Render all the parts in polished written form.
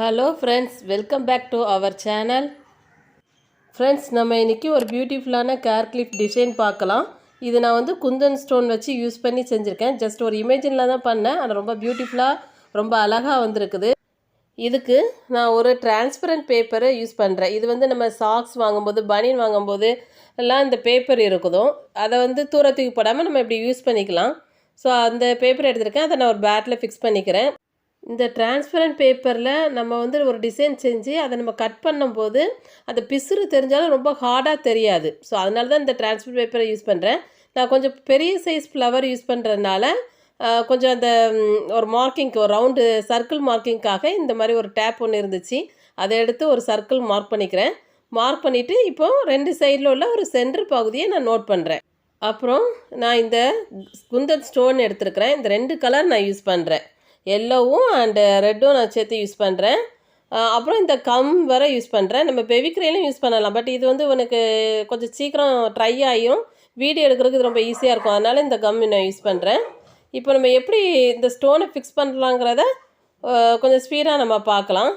Hello friends, welcome back to our channel. Friends, நம்ம இன்றைக்கி ஒரு பியூட்டிஃபுல்லான கேர் கிளிப் டிசைன் பார்க்கலாம். இது நான் குந்தன் ஸ்டோன் வச்சு யூஸ் பண்ணி செஞ்சுருக்கேன். ஜஸ்ட் ஒரு இமேஜினில் தான் பண்ணேன். ஆனால் ரொம்ப பியூட்டிஃபுல்லாக ரொம்ப அழகாக வந்திருக்குது. இதுக்கு நான் ஒரு டிரான்ஸ்பரண்ட் பேப்பரை யூஸ் பண்ணுறேன். இது நம்ம சாக்ஸ் வாங்கும்போது, பனியன் வாங்கும்போது எல்லாம் இந்த பேப்பர் இருக்குதும். அதை தூரத்துக்கு போடாமல் நம்ம இப்படி யூஸ் பண்ணிக்கலாம். ஸோ அந்த பேப்பர் எடுத்துருக்கேன். அதை நான் ஒரு பேட்டில் ஃபிக்ஸ் பண்ணிக்கிறேன். இந்த டிரான்ஸ்பரண்ட் பேப்பரில் நம்ம ஒரு டிசைன் செஞ்சு அதை நம்ம கட் பண்ணும்போது அந்த பிசுறு தெரிஞ்சாலும் ரொம்ப ஹார்டாக தெரியாது. ஸோ அதனால தான் இந்த டிரான்ஸ்பரண்ட் பேப்பரை யூஸ் பண்ணுறேன். நான் கொஞ்சம் பெரிய சைஸ் ஃப்ளவர் யூஸ் பண்ணுறதுனால கொஞ்சம் அந்த ஒரு மார்க்கிங்க்கு ஒரு ரவுண்டு சர்க்கிள் மார்க்கிங்காக இந்த மாதிரி ஒரு டேப் ஒன்று இருந்துச்சு. அதை எடுத்து ஒரு சர்க்கிள் மார்க் பண்ணிக்கிறேன். மார்க் பண்ணிவிட்டு இப்போது 2 சைடில் உள்ள ஒரு சென்டர் பகுதியை நான் நோட் பண்ணுறேன். அப்புறம் நான் இந்த குந்தன் ஸ்டோன் எடுத்துருக்கிறேன். இந்த 2 கலர் நான் யூஸ் பண்ணுறேன். எல்லோவும் அண்டு ரெட்டும் நான் சேர்த்து யூஸ் பண்ணுறேன். அப்புறம் இந்த கம் வர யூஸ் பண்ணுறேன். நம்ம பெவிக்ரேலும் யூஸ் பண்ணலாம். பட் இது உனக்கு கொஞ்சம் சீக்கிரம் ட்ரை ஆகிரும். வீடியோ எடுக்கிறதுக்கு இது ரொம்ப ஈஸியாக இருக்கும். அதனால் இந்த கம் நான் யூஸ் பண்ணுறேன். இப்போ நம்ம எப்படி இந்த ஸ்டோனை ஃபிக்ஸ் பண்ணலாங்கிறத கொஞ்சம் ஸ்பீடாக நம்ம பார்க்கலாம்.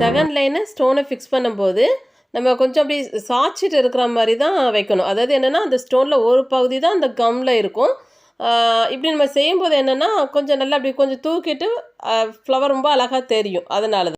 செகண்ட் லைனை ஸ்டோனை ஃபிக்ஸ் பண்ணும்போது நம்ம கொஞ்சம் அப்படி சாய்ச்சிட்டு இருக்கிற மாதிரி தான் வைக்கணும். அதாவது என்னென்னா, அந்த ஸ்டோனில் ஒரு பகுதி தான் அந்த கம்மில் இருக்கும். இப்படி நம்ம செய்யும்போது என்னென்னா, கொஞ்சம் நல்லா அப்படி கொஞ்சம் தூக்கிட்டு ஃப்ளவர் ரொம்ப அழகாக தெரியும். அதனால தான்.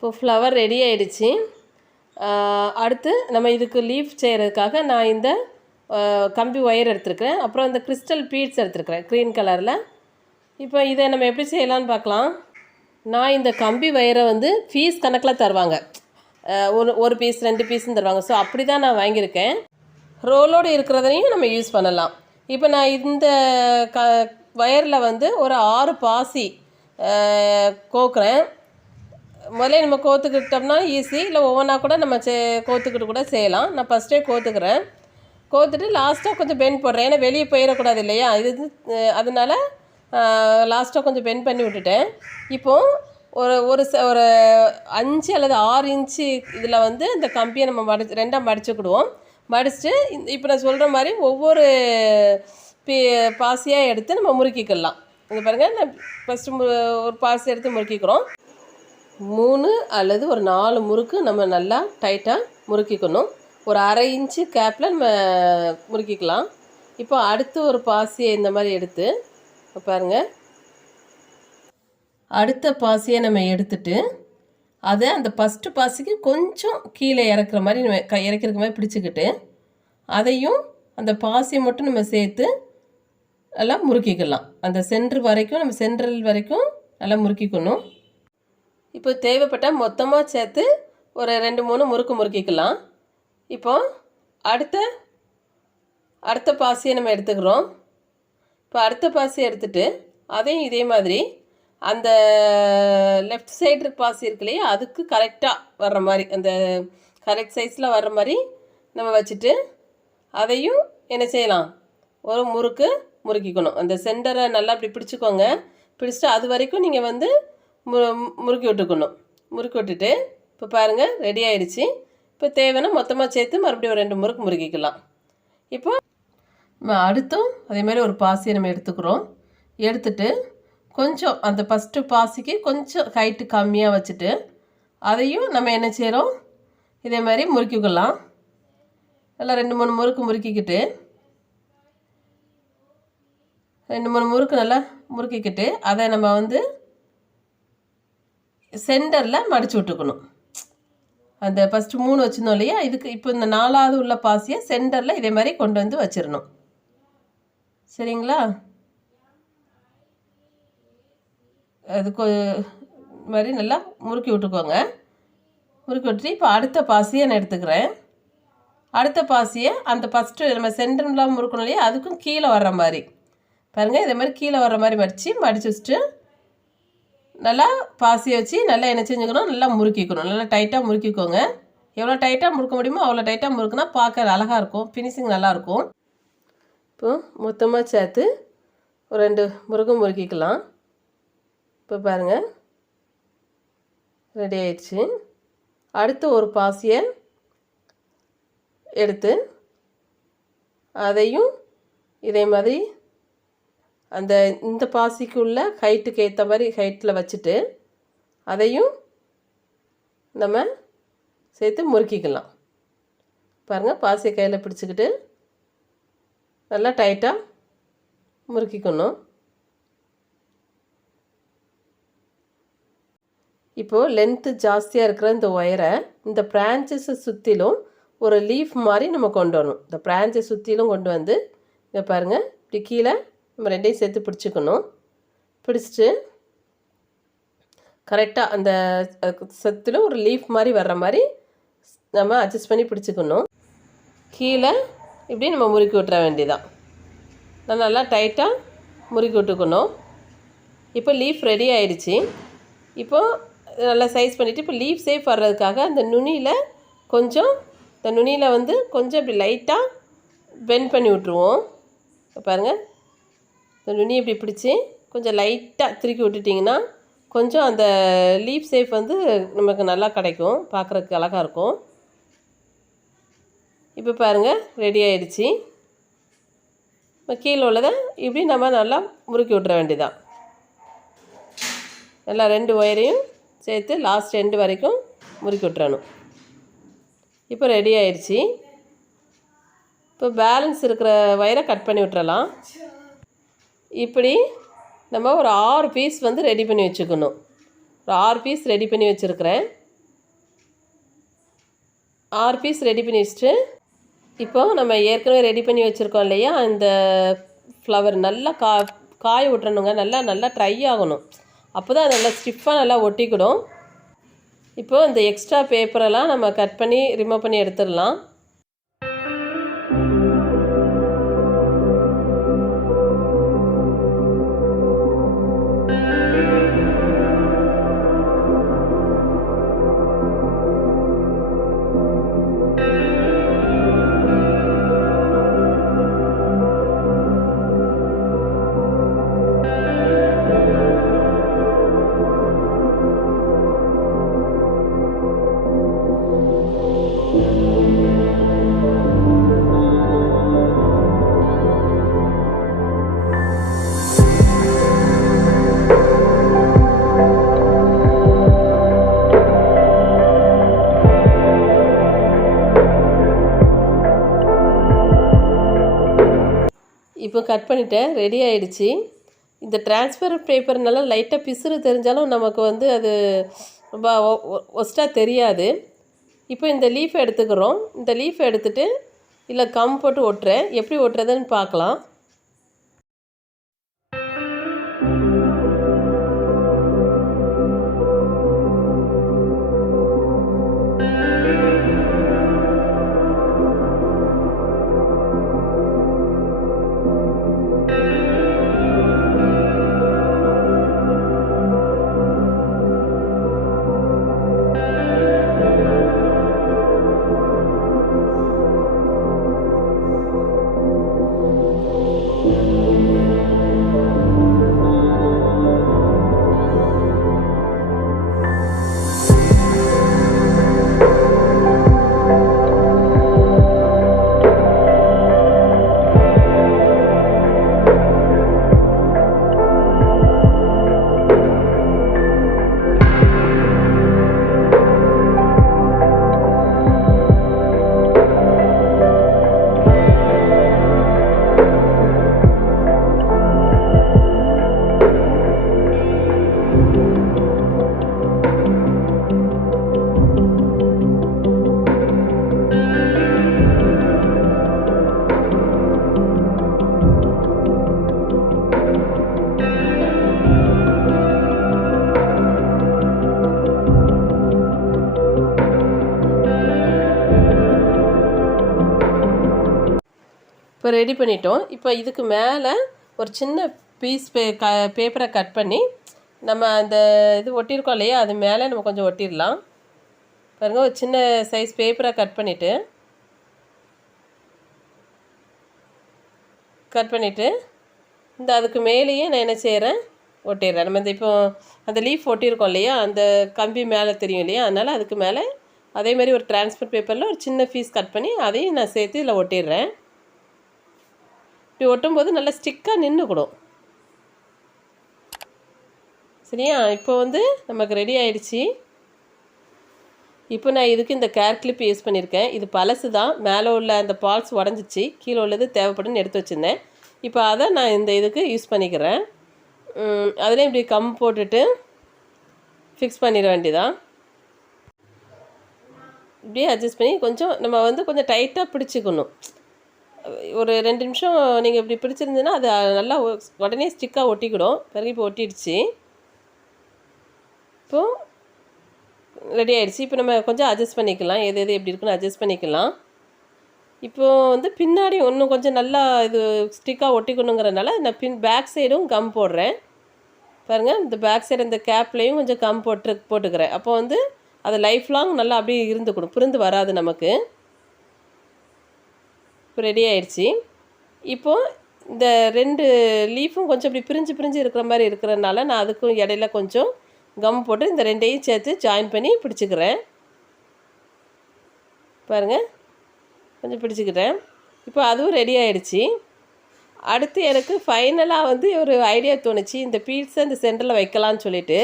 இப்போ ஃப்ளவர் ரெடி ஆகிடுச்சு. அடுத்து நம்ம இதுக்கு லீஃப் செய்கிறதுக்காக நான் இந்த கம்பி ஒயர் எடுத்துருக்கிறேன். அப்புறம் இந்த கிறிஸ்டல் பீட்ஸ் எடுத்துருக்கிறேன் க்ரீன் கலரில். இப்போ இதை நம்ம எப்படி செய்யலான்னு பார்க்கலாம். நான் இந்த கம்பி ஒயரை வந்து பீஸ் கணக்கில் தருவாங்க. ஒரு பீஸ் 2 பீஸ்ன்னு தருவாங்க. ஸோ அப்படி தான் நான் வாங்கியிருக்கேன். ரோலோடு இருக்கிறதையும் நம்ம யூஸ் பண்ணலாம். இப்போ நான் இந்த ஒயரில் வந்து ஒரு 6 பாசி கோக்குறேன். முதல்ல நம்ம கோத்துக்கிட்டோம்னா ஈஸி, இல்லை ஒவ்வொன்றா கூட நம்ம கோத்துக்கிட்டு கூட செய்யலாம். நான் ஃபஸ்ட்டே கோத்துக்கிறேன். கோத்துட்டு லாஸ்ட்டாக கொஞ்சம் பெண்ட் போடுறேன். ஏன்னா வெளியே போயிடக்கூடாது இல்லையா, இது அதனால் லாஸ்ட்டாக கொஞ்சம் பெண்ட் பண்ணி விட்டுட்டேன். இப்போது ஒரு 5 அல்லது 6 இன்ச்சு இதில் வந்து இந்த கம்பியை நம்ம ரெண்டாக மடிச்சுக்கிடுவோம். மடிச்சுட்டு இப்போ நான் சொல்கிற மாதிரி ஒவ்வொரு பாசியாக எடுத்து நம்ம முறுக்கிக்கலாம். இது பாருங்கள், நான் ஃபஸ்ட்டு ஒரு பாசி எடுத்து முறுக்கிக்கிறோம். 3 அல்லது ஒரு 4 முறுக்கு நம்ம நல்லா டைட்டாக முறுக்கிக்கணும். ஒரு 1/2 இன்ச்சு கேப்பில் நம்ம முறுக்கிக்கலாம். இப்போ அடுத்து ஒரு பாசியை இந்த மாதிரி எடுத்து பாருங்கள், அடுத்த பாசியை நம்ம எடுத்துட்டு அதை அந்த ஃபஸ்ட்டு பாசிக்கு கொஞ்சம் கீழே இறக்குற மாதிரி நம்ம இறக்கிற மாதிரி பிடிச்சிக்கிட்டு அதையும் அந்த பாசியை மட்டும் நம்ம சேர்த்து நல்லா முறுக்கிக்கலாம். அந்த சென்ட்ரு வரைக்கும் நம்ம சென்ட்ரல் வரைக்கும் நல்லா முறுக்கிக்கணும். இப்போ தேவைப்பட்டால் மொத்தமாக சேர்த்து ஒரு 2-3 முறுக்கு முறுக்கிக்கலாம். இப்போ அடுத்த பாசியை நம்ம எடுத்துக்கிறோம். இப்போ அடுத்த பாசியை எடுத்துகிட்டு அதையும் இதே மாதிரி அந்த லெஃப்ட் சைடு பாசி இருக்கு இல்லையா, அதுக்கு கரெக்டாக வர்ற மாதிரி அந்த கரெக்ட் சைஸில் வர்ற மாதிரி நம்ம வச்சுட்டு அதையும் என்ன செய்யலாம், ஒரு முறுக்கு முறுக்கிக்கணும். அந்த சென்டரை நல்லா இப்படி பிடிச்சிக்கோங்க. பிடிச்சிட்டு அது வரைக்கும் நீங்கள் வந்து முறுக்கி விட்டுக்கணும். முறுக்கி விட்டுட்டு இப்போ பாருங்கள் ரெடி ஆகிடுச்சு. இப்போ தேவைன்னா மொத்தமாக சேர்த்து மறுபடியும் ஒரு 2 முறுக்கு முறுக்கிக்கலாம். இப்போ நம்ம அடுத்தும் அதே மாதிரி ஒரு பாசியை நம்ம எடுத்துக்கிறோம். எடுத்துட்டு கொஞ்சம் அந்த ஃபஸ்ட்டு பாசிக்கு கொஞ்சம் ஹைட்டு கம்மியாக வச்சுட்டு அதையும் நம்ம என்ன செய்கிறோம், இதே மாதிரி முறுக்கிக்கலாம். நல்லா 2-3 முறுக்கு முறுக்கிக்கிட்டு 2-3 முறுக்கு நல்லா முறுக்கிக்கிட்டு அதை நம்ம வந்து சென்டரில் மடித்து விட்டுக்கணும். அந்த ஃபஸ்ட்டு 3 வச்சுருந்தோம் இல்லையா, இதுக்கு இப்போ இந்த 4ஆவது உள்ள பாசியை சென்டரில் இதே மாதிரி கொண்டு வந்து வச்சிடணும். சரிங்களா, அதுக்கு மாதிரி நல்லா முறுக்கி விட்டுக்கோங்க. முறுக்கி விட்டுட்டு இப்போ அடுத்த பாசியை நான் எடுத்துக்கிறேன். அடுத்த பாசியை அந்த ஃபஸ்ட்டு நம்ம சென்டரில் முறுக்கணும் இல்லையா, அதுக்கும் கீழே வர்ற மாதிரி பாருங்கள், இதே மாதிரி கீழே வர்ற மாதிரி மடித்து வச்சுட்டு நல்லா பாசியை வச்சு நல்லா என்ன செஞ்சுக்கணும், நல்லா முறுக்கிக்கணும். நல்லா டைட்டாக முறுக்கிக்கோங்க. எவ்வளோ டைட்டாக முறுக்க முடியுமோ அவ்வளோ டைட்டாக முறுக்குனா பார்க்க அழகாக இருக்கும், ஃபினிஷிங் நல்லாயிருக்கும். இப்போது மொத்தமாக சேர்த்து ஒரு 2 முறுக்கு முறுக்கிக்கலாம். இப்போ பாருங்கள் ரெடி ஆயிடுச்சு. அடுத்து ஒரு பாசியை எடுத்து அதையும் இதே மாதிரி இந்த பாசிக்குள்ள ஹைட்டுக்கு ஏற்ற மாதிரி ஹைட்டில் வச்சுட்டு அதையும் நம்ம சேர்த்து முறுக்கிக்கலாம். பாருங்கள், பாசியை கையில் பிடிச்சிக்கிட்டு நல்லா டைட்டாக முறுக்கிக்கணும். இப்போது லென்த்து ஜாஸ்தியாக இருக்கிற இந்த ஒயரை இந்த பிரான்ச்சஸை சுற்றிலும் ஒரு லீஃப் மாதிரி நம்ம கொண்டு வரணும். இந்த பிரான்ச்சை சுற்றிலும் கொண்டு வந்து இங்கே பாருங்கள், இப்படி கீழே நம்ம 2ஐயும் சேர்த்து பிடிச்சிக்கணும். பிடிச்சிட்டு கரெக்டாக அந்த சுற்றிலும் ஒரு லீஃப் மாதிரி வர்ற மாதிரி நம்ம அட்ஜஸ்ட் பண்ணி பிடிச்சிக்கணும். கீழே இப்படி நம்ம முறுக்கி விட்டுற வேண்டியதான். நல்லா டைட்டாக முறுக்கி விட்டுக்கணும். இப்போ லீஃப் ரெடி ஆயிடுச்சு. இப்போது நல்லா சைஸ் பண்ணிவிட்டு இப்போ லீஃப் சேஃப் வர்றதுக்காக அந்த நுனியில் கொஞ்சம் இந்த நுனியில் வந்து கொஞ்சம் இப்படி லைட்டாக பெண்ட் பண்ணி விட்ருவோம். பாருங்கள், இந்த நுனி இப்படி பிடிச்சி கொஞ்சம் லைட்டாக திருக்கி விட்டுட்டிங்கன்னா கொஞ்சம் அந்த லீஃப் சேஃப் வந்து நமக்கு நல்லா கிடைக்கும், பார்க்குறதுக்கு அழகாக இருக்கும். இப்போ பாருங்கள் ரெடி ஆகிடுச்சு. இப்போ கீழே உள்ளதை இப்படி நம்ம நல்லா முறுக்கி விட்ற வேண்டியதான். நல்லா 2 ஒயரையும் சேர்த்து லாஸ்ட் எண்டு வரைக்கும் முறுக்கி விட்டுறணும். இப்போ ரெடி ஆயிடுச்சு. இப்போ பேலன்ஸ் இருக்கிற ஒயரை கட் பண்ணி விட்டுறலாம். இப்படி நம்ம ஒரு 6 பீஸ் வந்து ரெடி பண்ணி வச்சுக்கணும். ஒரு 6 பீஸ் ரெடி பண்ணி வச்சுருக்கிறேன். 6 பீஸ் ரெடி பண்ணி வச்சுட்டு இப்போது நம்ம ஏற்கனவே ரெடி பண்ணி வச்சுருக்கோம் இல்லையா, இந்த ஃப்ளவர் நல்லா காய விட்டுறணுங்க. நல்லா நல்லா ட்ரை ஆகணும். அப்போ தான் நல்லா ஸ்டிஃபாக நல்லா ஒட்டிக்கிடும். இப்போது இந்த எக்ஸ்ட்ரா பேப்பரெல்லாம் நம்ம கட் பண்ணி ரிமூவ் பண்ணி எடுத்துடலாம். இப்போ கட் பண்ணிட்டேன், ரெடி ஆகிடுச்சி. இந்த டிரான்ஸ்பர் பேப்பர்னால லைட்டாக பிசுறு தெரிஞ்சாலும் நமக்கு வந்து அது ரொம்ப ஒஸ்ட்டாக தெரியாது. இப்போ இந்த லீஃப் எடுத்துக்கிறோம். இந்த லீஃப் எடுத்துகிட்டு இல்லை கம் போட்டு ஒட்டுறேன். எப்படி ஒட்டுறதுன்னு பார்க்கலாம். இப்போ ரெடி பண்ணிட்டோம். இப்போ இதுக்கு மேலே ஒரு சின்ன பீஸ் பேப்பரை கட் பண்ணி நம்ம அந்த இது ஒட்டியிருக்கோம் இல்லையா, அது மேலே நம்ம கொஞ்சம் ஒட்டிடலாம். பாருங்கள், ஒரு சின்ன சைஸ் பேப்பரை கட் பண்ணிவிட்டு இந்த அதுக்கு மேலேயே நான் என்ன செய்கிறேன், ஒட்டிடுறேன். நம்ம இந்த இப்போ அந்த லீஃப் ஒட்டியிருக்கோம் இல்லையா, அந்த கம்பி மேலே தெரியும் இல்லையா, அதனால் அதுக்கு மேலே அதேமாதிரி ஒரு டிரான்ஸ்பர் பேப்பரில் ஒரு சின்ன பீஸ் கட் பண்ணி அதையும் நான் சேர்த்து இதில் ஒட்டிடுறேன். இப்படி ஒட்டும்போது நல்லா ஸ்டிக்காக நின்றுக்கூடும். சரியா? இப்போ வந்து நமக்கு ரெடி ஆகிடுச்சி. இப்போ நான் இதுக்கு இந்த கேர் கிளிப் யூஸ் பண்ணியிருக்கேன். இது பழசு தான். மேலே உள்ள அந்த பால்ஸ் உடஞ்சிச்சு, கீழே உள்ளது தேவைப்படுன்னு எடுத்து வச்சுருந்தேன். இப்போ அதை நான் இந்த இதுக்கு யூஸ் பண்ணிக்கிறேன். அதுலேயும் இப்படி கம் போட்டுட்டு ஃபிக்ஸ் பண்ணிட வேண்டியதான். இப்படியே அட்ஜஸ்ட் பண்ணி கொஞ்சம் நம்ம வந்து கொஞ்சம் டைட்டாக பிடிச்சிக்கணும். ஒரு 2 நிமிஷம் நீங்கள் இப்படி பிடிச்சிருந்ததுன்னா அது நல்லா உடனே ஸ்டிக்காக ஒட்டிக்கிடும். பிறகு இப்போ ஒட்டிடுச்சு. இப்போது ரெடி ஆகிடுச்சு. இப்போ நம்ம கொஞ்சம் அட்ஜஸ்ட் பண்ணிக்கலாம். எது எப்படி இருக்குன்னு அட்ஜஸ்ட் பண்ணிக்கலாம். இப்போது வந்து பின்னாடி இன்னும் கொஞ்சம் நல்லா இது ஸ்டிக்காக ஒட்டிக்கணுங்கிறதுனால நான் பேக் சைடும் கம் போடுறேன். பாருங்கள், இந்த பேக் சைடு இந்த கேப்லேயும் கொஞ்சம் கம் போட்டுக்கிறேன். அப்போ வந்து அது லைஃப் லாங் நல்லா அப்படியே இருந்துக்கணும், பிரிந்து வராது நமக்கு. இப்போ ரெடி ஆகிடுச்சி. இப்போது இந்த 2 லீஃபும் கொஞ்சம் இப்படி பிரிஞ்சு இருக்கிற மாதிரி இருக்கிறதுனால நான் அதுக்கும் இடையில கொஞ்சம் கம் போட்டு இந்த 2ஐயும் சேர்த்து ஜாயின் பண்ணி பிடிச்சிக்கிறேன். பாருங்கள், கொஞ்சம் பிடிச்சிக்கிட்டேன். இப்போ அதுவும் ரெடி ஆகிடுச்சி. அடுத்து எனக்கு ஃபைனலாக வந்து ஒரு ஐடியா தோணுச்சு. இந்த பீட்ஸை இந்த சென்டரில் வைக்கலான்னு சொல்லிட்டு.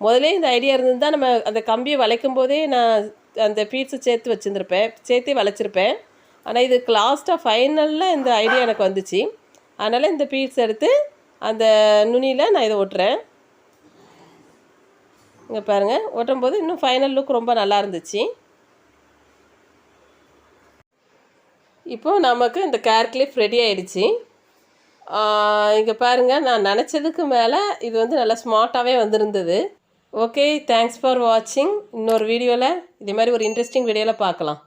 முதலே இந்த ஐடியா இருந்து தான் நம்ம அந்த கம்பியை வளைக்கும் போதே நான் அந்த பீட்ஸை சேர்த்தே வளைச்சிருப்பேன். ஆனால் இதுக்கு லாஸ்ட்டாக ஃபைனலில் இந்த ஐடியா எனக்கு வந்துச்சு. அதனால் இந்த பீட்ஸ் எடுத்து அந்த நுனியில் நான் இதை ஒட்டுறேன். இங்கே பாருங்கள், ஒட்டும்போது இன்னும் ஃபைனல் லுக் ரொம்ப நல்லா இருந்துச்சு. இப்போது நமக்கு இந்த கேர் கிளிப் ரெடி ஆயிடுச்சு. இங்கே பாருங்கள், நான் நினச்சதுக்கு மேலே இது வந்து நல்லா ஸ்மார்ட்டாகவே வந்திருந்தது. ஓகே, தேங்க்ஸ் ஃபார் வாட்சிங். இன்னொரு வீடியோவில் இதே மாதிரி ஒரு இன்ட்ரெஸ்டிங் வீடியோவில் பார்க்கலாம்.